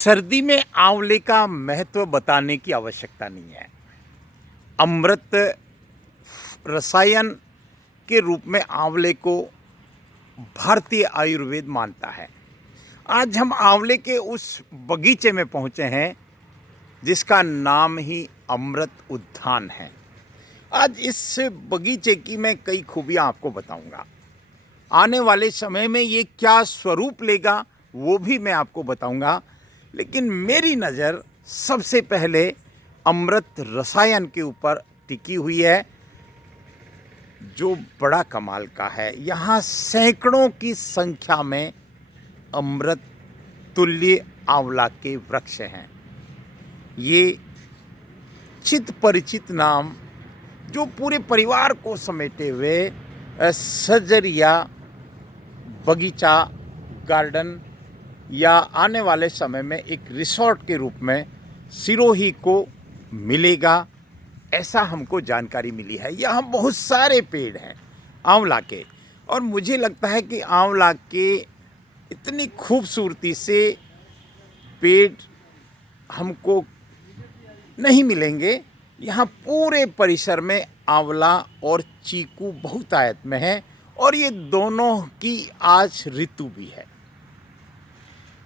सर्दी में आंवले का महत्व बताने की आवश्यकता नहीं है। अमृत रसायन के रूप में आंवले को भारतीय आयुर्वेद मानता है। आज हम आंवले के उस बगीचे में पहुंचे हैं जिसका नाम ही अमृत उद्यान है। आज इस बगीचे की मैं कई खूबियां आपको बताऊंगा। आने वाले समय में ये क्या स्वरूप लेगा वो भी मैं आपको बताऊंगा। लेकिन मेरी नज़र सबसे पहले अमृत रसायन के ऊपर टिकी हुई है, जो बड़ा कमाल का है। यहाँ सैकड़ों की संख्या में अमृत तुल्य आंवला के वृक्ष हैं। ये चित परिचित नाम जो पूरे परिवार को समेटे हुए सजरिया बगीचा गार्डन या आने वाले समय में एक रिसोर्ट के रूप में सिरोही को मिलेगा, ऐसा हमको जानकारी मिली है। यहाँ बहुत सारे पेड़ हैं आंवला के, और मुझे लगता है कि आंवला के इतनी खूबसूरती से पेड़ हमको नहीं मिलेंगे। यहाँ पूरे परिसर में आंवला और चीकू बहुतायत में है, और ये दोनों की आज ऋतु भी है।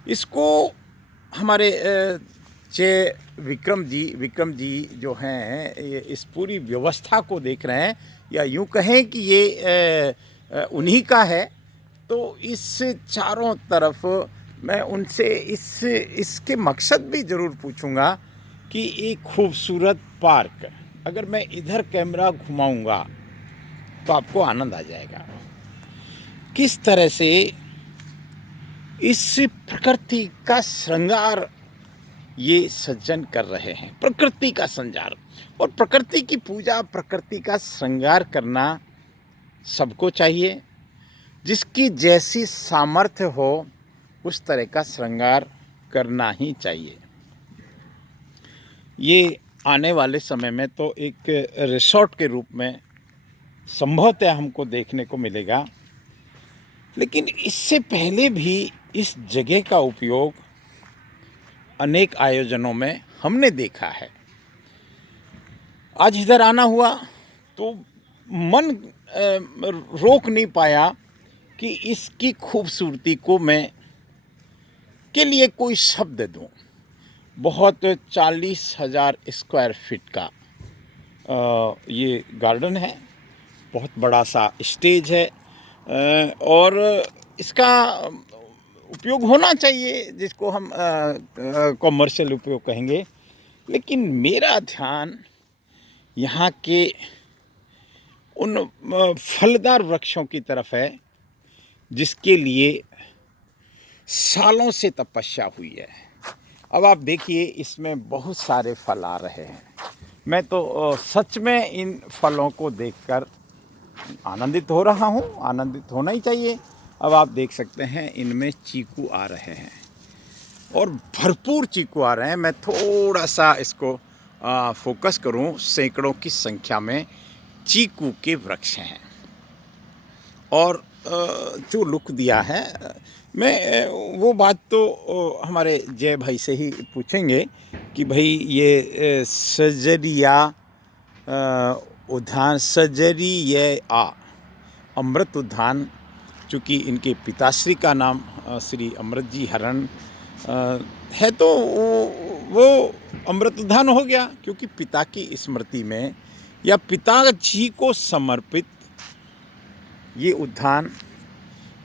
इसको हमारे विक्रम जी जो हैं, ये इस पूरी व्यवस्था को देख रहे हैं, या यूँ कहें कि ये उन्हीं का है। तो इस चारों तरफ मैं उनसे इसके मकसद भी ज़रूर पूछूंगा कि एक खूबसूरत पार्क, अगर मैं इधर कैमरा घुमाऊंगा तो आपको आनंद आ जाएगा किस तरह से इस प्रकृति का श्रृंगार ये सज्जन कर रहे हैं। प्रकृति का संचार और प्रकृति की पूजा, प्रकृति का श्रृंगार करना सबको चाहिए। जिसकी जैसी सामर्थ्य हो उस तरह का श्रृंगार करना ही चाहिए। ये आने वाले समय में तो एक रिसोर्ट के रूप में संभवतः हमको देखने को मिलेगा, लेकिन इससे पहले भी इस जगह का उपयोग अनेक आयोजनों में हमने देखा है। आज इधर आना हुआ तो मन रोक नहीं पाया कि इसकी खूबसूरती को मैं के लिए कोई शब्द दूं। बहुत 40,000 स्क्वायर फीट का ये गार्डन है, बहुत बड़ा सा स्टेज है, और इसका उपयोग होना चाहिए जिसको हम कॉमर्शियल उपयोग कहेंगे। लेकिन मेरा ध्यान यहाँ के उन फलदार वृक्षों की तरफ है जिसके लिए सालों से तपस्या हुई है। अब आप देखिए, इसमें बहुत सारे फल आ रहे हैं। मैं तो सच में इन फलों को देखकर आनंदित हो रहा हूँ। आनंदित होना ही चाहिए। अब आप देख सकते हैं इनमें चीकू आ रहे हैं, और भरपूर चीकू आ रहे हैं। मैं थोड़ा सा इसको फोकस करूँ, सैकड़ों की संख्या में चीकू के वृक्ष हैं। और जो लुक दिया है, मैं वो बात तो हमारे जय भाई से ही पूछेंगे कि भाई ये सजरिया उद्यान, सजरिया अमृत उद्यान, चूँकि इनके पिताश्री का नाम श्री अमृत जी हरण है, तो वो अमृत उद्यान हो गया, क्योंकि पिता की स्मृति में या पिताजी को समर्पित ये उद्यान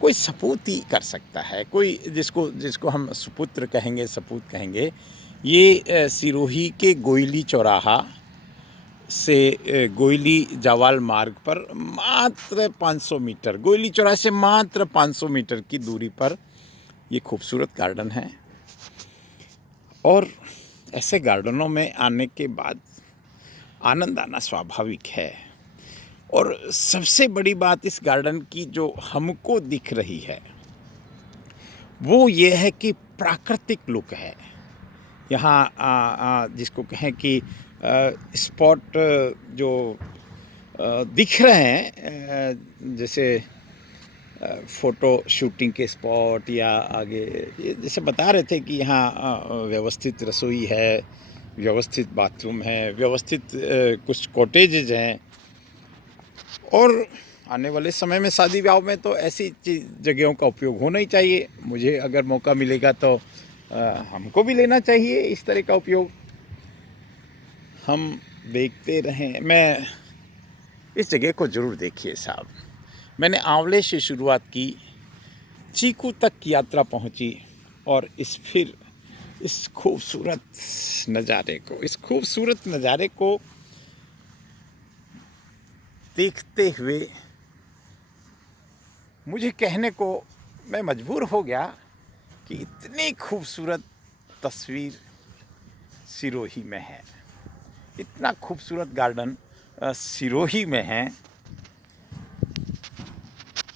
कोई सपूत ही कर सकता है। कोई जिसको हम सुपुत्र कहेंगे, सपूत कहेंगे। ये सिरोही के गोयली चौराहा से गोयली जावाल मार्ग पर मात्र 500 मीटर, गोयली चौराहे से मात्र 500 मीटर की दूरी पर ये खूबसूरत गार्डन है। और ऐसे गार्डनों में आने के बाद आनंद आना स्वाभाविक है। और सबसे बड़ी बात इस गार्डन की जो हमको दिख रही है वो ये है कि प्राकृतिक लुक है। यहाँ जिसको कहें कि स्पॉट जो दिख रहे हैं, जैसे फ़ोटो शूटिंग के स्पॉट या आगे ये जैसे बता रहे थे कि यहाँ व्यवस्थित रसोई है, व्यवस्थित बाथरूम है, व्यवस्थित कुछ कॉटेजेज हैं और आने वाले समय में शादी ब्याह में तो ऐसी जगहों का उपयोग होना ही चाहिए। मुझे अगर मौका मिलेगा तो हमको भी लेना चाहिए इस तरह का उपयोग। हम देखते रहें। मैं इस जगह को ज़रूर देखिए साहब। मैंने आंवले से शुरुआत की, चीकू तक की यात्रा पहुंची और इस खूबसूरत नज़ारे को देखते हुए मुझे कहने को मैं मजबूर हो गया कि इतनी खूबसूरत तस्वीर सिरोही में है, इतना खूबसूरत गार्डन सिरोही में है।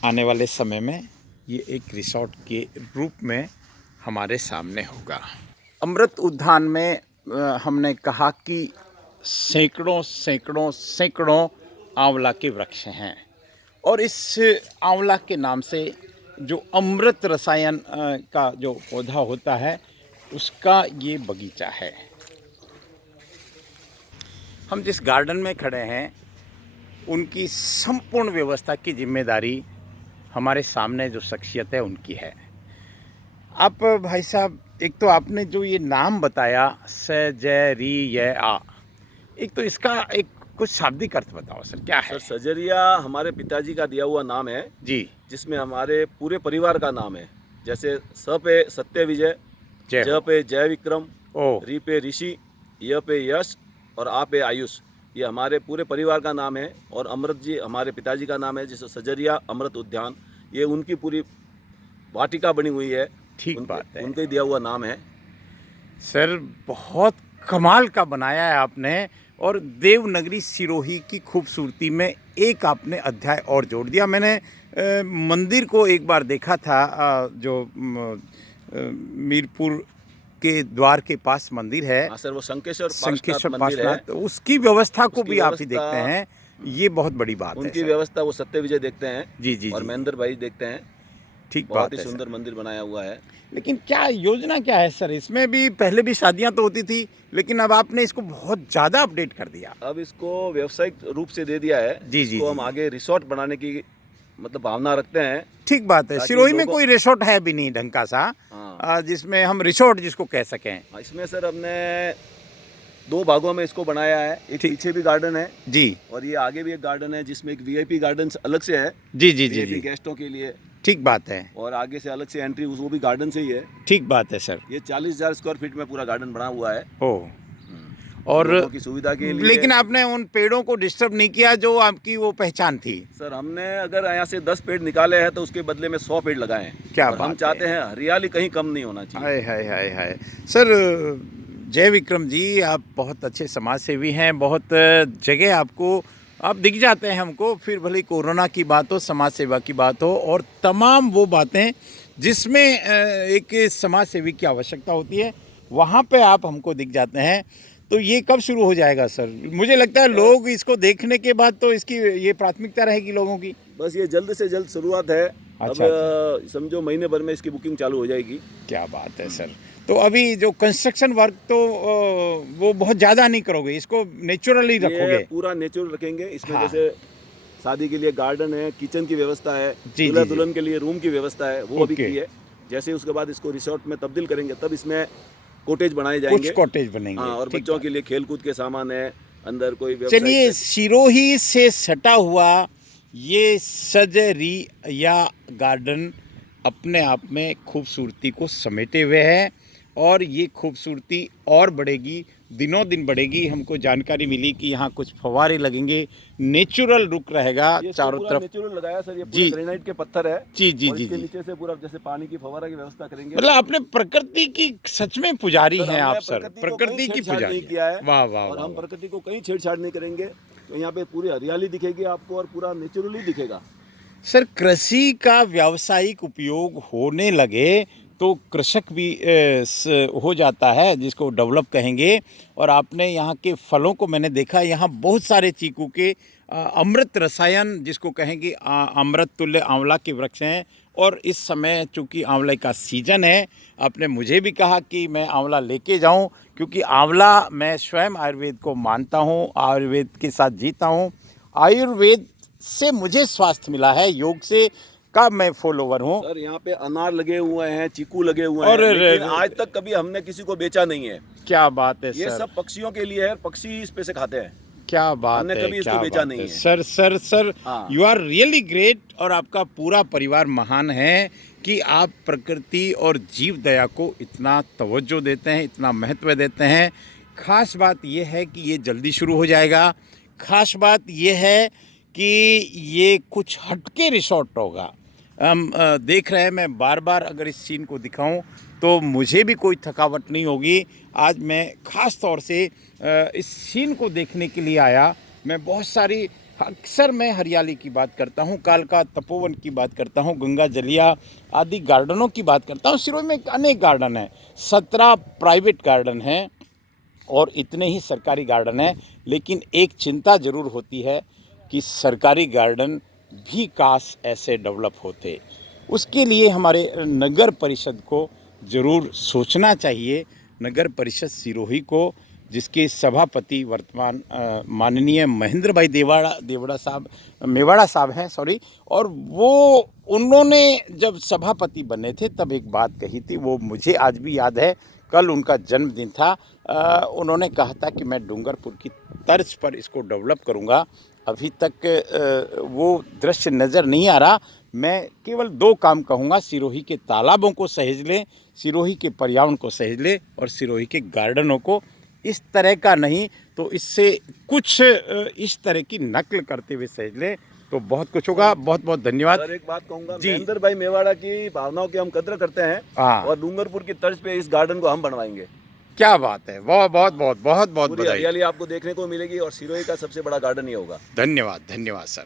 आने वाले समय में ये एक रिसोर्ट के रूप में हमारे सामने होगा। अमृत उद्यान में हमने कहा कि सैकड़ों आंवला के वृक्ष हैं और इस आंवला के नाम से जो अमृत रसायन का जो पौधा होता है उसका ये बगीचा है। हम जिस गार्डन में खड़े हैं उनकी संपूर्ण व्यवस्था की जिम्मेदारी हमारे सामने जो शख्सियत है उनकी है। आप भाई साहब, एक तो आपने जो ये नाम बताया सजरिया, एक तो इसका एक कुछ शाब्दिक अर्थ बताओ सर, क्या है? सर, सजरिया हमारे पिताजी का दिया हुआ नाम है जी, जिसमें हमारे पूरे परिवार का नाम है। जैसे स पे सत्य विजय, ज पे जय विक्रम, री पे ऋषि, य पे यश और आ पे आयुष। ये हमारे पूरे परिवार का नाम है और अमृत जी हमारे पिताजी का नाम है, जिसे सजरिया अमृत उद्यान, ये उनकी पूरी वाटिका बनी हुई है। ठीक बात है, उनके दिया हुआ नाम है। सर बहुत कमाल का बनाया है आपने और देवनगरी सिरोही की खूबसूरती में एक आपने अध्याय और जोड़ दिया। मैंने मंदिर को एक बार देखा था, जो मीरपुर के द्वार के पास मंदिर है। हाँ सर, वो शंकेश्वर पार्श्वनाथ, तो उसकी व्यवस्था को भी आप ही देखते हैं, ये बहुत बड़ी बात है। उनकी व्यवस्था वो सत्य विजय देखते हैं जी और महेंद्र भाई देखते हैं। ठीक बात है, बहुत ही सुंदर मंदिर बनाया हुआ है। लेकिन क्या योजना क्या है सर? इसमें भी पहले भी शादियां तो होती थी लेकिन अब आपने इसको बहुत ज़्यादा अपडेट कर दिया। अब इसको व्यावसायिक रूप से दे दिया है। जी। इसको हम आगे रिसोर्ट बनाने की मतलब भावना रखते हैं। ठीक बात है। सिरोही में कोई रिसोर्ट है भी नहीं ढंग का सा, जिसमें हम रिसोर्ट जिसको कह सकें। इसमें सर हमने 2 भागों में इसको बनाया है। एक पीछे भी गार्डन है जी और ये आगे भी एक गार्डन है जिसमें एक वीआईपी गार्डन अलग से है। जी गेस्टों के लिए। ठीक बात है। और आगे से अलग से एंट्री वो भी गार्डन से ही है। ठीक बात है सर। ये 40,000 स्क्वायर फीट में पूरा गार्डन बना हुआ है। और लोगों की सुविधा के लिए। लेकिन आपने उन पेड़ों को डिस्टर्ब नहीं किया जो आपकी वो पहचान थी? सर, हमने अगर यहाँ से 10 पेड़ निकाले हैं तो उसके बदले में 100 पेड़ लगाए हैं। क्या और हम चाहते हैं हरियाली कहीं कम नहीं होना चाहिए। हाय सर, जय विक्रम जी, आप बहुत अच्छे समाज सेवी हैं। बहुत जगह आपको आप दिख जाते हैं हमको, फिर भले कोरोना की बात हो, समाज सेवा की बात हो और तमाम वो बातें जिसमें एक समाज सेवी की आवश्यकता होती है, वहाँ पे आप हमको दिख जाते हैं। तो ये कब शुरू हो जाएगा सर? मुझे लगता है लोग इसको देखने के बाद तो इसकी ये प्राथमिकता रहेगी लोगों की। बस ये जल्द से जल्द शुरुआत है। अच्छा, अब समझो महीने भर में इसकी बुकिंग चालू हो जाएगी। क्या बात है सर। तो अभी जो कंस्ट्रक्शन वर्क तो वो बहुत ज़्यादा नहीं करोगे, इसको नेचुरली रखोगे? पूरा नेचुरल रखेंगे। इसमें जैसे शादी के लिए गार्डन है, किचन की व्यवस्था है, दूल्हा दुल्हन के लिए रूम की व्यवस्था है, वो अभी की है। जैसे उसके बाद इसको रिसोर्ट में तब्दील करेंगे तब इसमें कॉटेज बनाए जाएंगे। कुछ कॉटेज बनेंगे। हाँ, और बच्चों के लिए खेलकूद के सामान है, अंदर कोई। चलिए, सिरोही से सटा हुआ ये सजरिया गार्डन अपने आप में खूबसूरती को समेटे हुए है और ये खूबसूरती और बढ़ेगी, दिनों दिन बढ़ेगी। हमको जानकारी मिली कि यहाँ कुछ फव्वारे लगेंगे, नेचुरल रुक रहेगा चारों तरफ। नेचुरल लगाया सर, ये पूरा ग्रेनाइट के पत्थर है। जी नीचे से पूरा जैसे पानी की फव्वारा की व्यवस्था करेंगे। मतलब आपने प्रकृति की सच में पुजारी हैं आप सर, प्रकृति की पुजारी किया है। वाह वाह। और हम प्रकृति को कहीं छेड़छाड़ नहीं करेंगे, तो यहाँ पे पूरी हरियाली दिखेगी आपको और पूरा नेचुरली दिखेगा। सर, कृषि का व्यावसायिक उपयोग होने लगे तो कृषक भी हो जाता है, जिसको डेवलप कहेंगे। और आपने यहाँ के फलों को मैंने देखा, यहाँ बहुत सारे चीकू के अमृत रसायन, जिसको कहेंगे अमृत तुल्य आंवला के वृक्ष हैं। और इस समय चूँकि आंवले का सीज़न है, आपने मुझे भी कहा कि मैं आंवला लेके जाऊं, क्योंकि आंवला, मैं स्वयं आयुर्वेद को मानता हूं, आयुर्वेद के साथ जीता हूं। आयुर्वेद से मुझे स्वास्थ्य मिला है, योग से का मैं फॉलोवर हूं। सर यहाँ पे अनार लगे हुए हैं, चीकू लगे हुए हैं, लेकिन आज तक कभी हमने किसी को बेचा नहीं है। क्या बात है ये सर, सब पक्षियों के लिए है, पक्षी इस पे से खाते हैं। क्या बात हमने है, कभी इसको क्या बेचा बात नहीं है। है। सर हाँ। You are really great. और आपका पूरा परिवार महान है कि आप प्रकृति और जीव दया को इतना तवज्जो देते हैं, इतना महत्व देते हैं। खास बात यह है कि ये जल्दी शुरू हो जाएगा। खास बात यह है कि ये कुछ हटके रिसोर्ट होगा। हम देख रहे हैं, मैं बार बार अगर इस सीन को दिखाऊं तो मुझे भी कोई थकावट नहीं होगी। आज मैं ख़ास तौर से इस सीन को देखने के लिए आया। मैं बहुत सारी, अक्सर मैं हरियाली की बात करता हूँ, कालका तपोवन की बात करता हूँ, गंगा जलिया आदि गार्डनों की बात करता हूँ। सिरोही में अनेक गार्डन हैं, 17 प्राइवेट गार्डन हैं और इतने ही सरकारी गार्डन हैं। लेकिन एक चिंता ज़रूर होती है कि सरकारी गार्डन भी काश ऐसे डेवलप होते। उसके लिए हमारे नगर परिषद को ज़रूर सोचना चाहिए। नगर परिषद सिरोही को, जिसके सभापति वर्तमान माननीय महेंद्र भाई मेवाड़ा साहब हैं, सॉरी। और उन्होंने जब सभापति बने थे तब एक बात कही थी, वो मुझे आज भी याद है। कल उनका जन्मदिन था। उन्होंने कहा था कि मैं डूंगरपुर की तर्ज पर इसको डेवलप करूँगा। अभी तक वो दृश्य नज़र नहीं आ रहा। मैं केवल 2 काम कहूँगा, सिरोही के तालाबों को सहेज लें, सिरोही के पर्यावरण को सहेज लें, और सिरोही के गार्डनों को इस तरह का नहीं तो इससे कुछ इस तरह की नकल करते हुए सहेज लें, तो बहुत कुछ होगा। बहुत बहुत धन्यवाद। सर एक बात कहूँगा, महेंद्र भाई मेवाड़ा की भावनाओं की हम कद्र करते हैं। हाँ। और डूंगरपुर की तर्ज पे इस गार्डन को हम बनवाएंगे। क्या बात है, बहुत बहुत बधाई। हरियाली आपको देखने को मिलेगी और सिरोही का सबसे बड़ा गार्डन ये होगा। धन्यवाद, धन्यवाद सर।